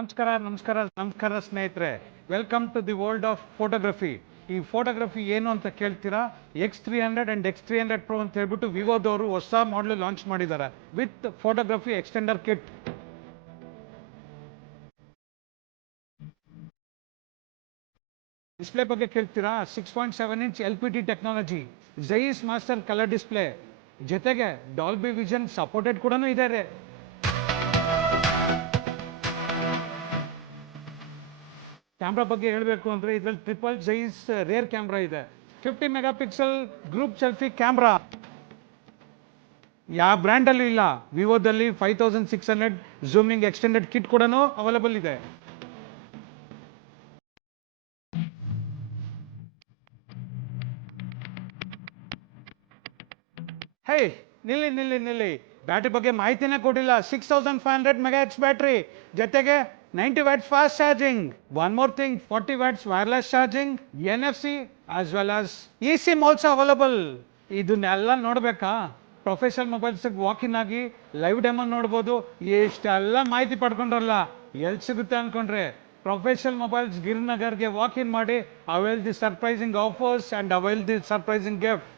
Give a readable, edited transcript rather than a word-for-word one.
ನಮಸ್ಕಾರ ಸ್ನೇಹಿತರೆ. Welcome to the world of photography. ಈ ಫೋಟೋಗ್ರಫಿ ಏನು ಅಂತ ಕೇಳ್ತೀರಾ? X300 ಅಂಡ್ X300 Pro ಅಂತ ಹೇಳ್ಬಿಟ್ಟು ವಿವೋದವರು ಹೊಸ ಮಾಡಲ್ ಲಾಂಚ್ ಮಾಡಿದ್ದಾರೆ with photography extender kit. Display ಬಗ್ಗೆ ಕೇಳ್ತೀರಾ? 6.7 inch LPT technology, Zeiss master colour display, ಜೊತೆಗೆ ಡಾಲ್ಬಿ ವಿಷನ್ ಸಪೋರ್ಟೆಡ್ ಕೂಡ ಇದೆ. ಕ್ಯಾಮ್ರಾ ಬಗ್ಗೆ ಹೇಳಬೇಕು ಅಂದರೆ ಇದರಲ್ಲಿ ಟ್ರಿಪಲ್ ಜೈಸ್ ರೇರ್ ಕ್ಯಾಮ್ರಾ ಇದೆ. 50 mega pixel group selfie camera ಯಾವ ಬ್ರ್ಯಾಂಡಲ್ಲೂ ಇಲ್ಲ. ವಿವೋದಲ್ಲಿ 5600 ಝೂಮಿಂಗ್ ಎಕ್ಸ್ಟೆಂಡೆಡ್ ಕಿಟ್ ಕೂಡ ಅವೈಲೇಬಲ್ ಇದೆ. ಹೇ, ನಿಲ್ಲಿ, ಬ್ಯಾಟ್ರಿ ಬಗ್ಗೆ ಮಾಹಿತಿನೇ ಕೊಟ್ಟಿಲ್ಲ. 6500 ಮೆಗಾ ಬ್ಯಾಟ್ರಿ, ಜೊತೆಗೆ 90 watts fast charging. One more thing, 40 watts wireless charging, NFC as well as eSIM also available. ಇದನ್ನೆಲ್ಲ ನೋಡ್ಬೇಕಾ? ಪ್ರೊಫೆಷನಲ್ ಮೊಬೈಲ್ಸ್ ವಾಕಿನ್ ಆಗಿ ಲೈವ್ ಡೆಮೋ ನೋಡ್ಬೋದು. ಎಷ್ಟೆಲ್ಲ ಮಾಹಿತಿ ಪಡ್ಕೊಂಡ್ರಲ್ಲ, ಎಲ್ಲಿ ಸಿಗುತ್ತೆ ಅನ್ಕೊಂಡ್ರೆ? ಪ್ರೊಫೆಷನಲ್ ಮೊಬೈಲ್ಸ್ ಗಿರಿನಗರ್ಗೆ ವಾಕಿನ್ ಮಾಡಿ avail the surprising offers and avail the surprising gift.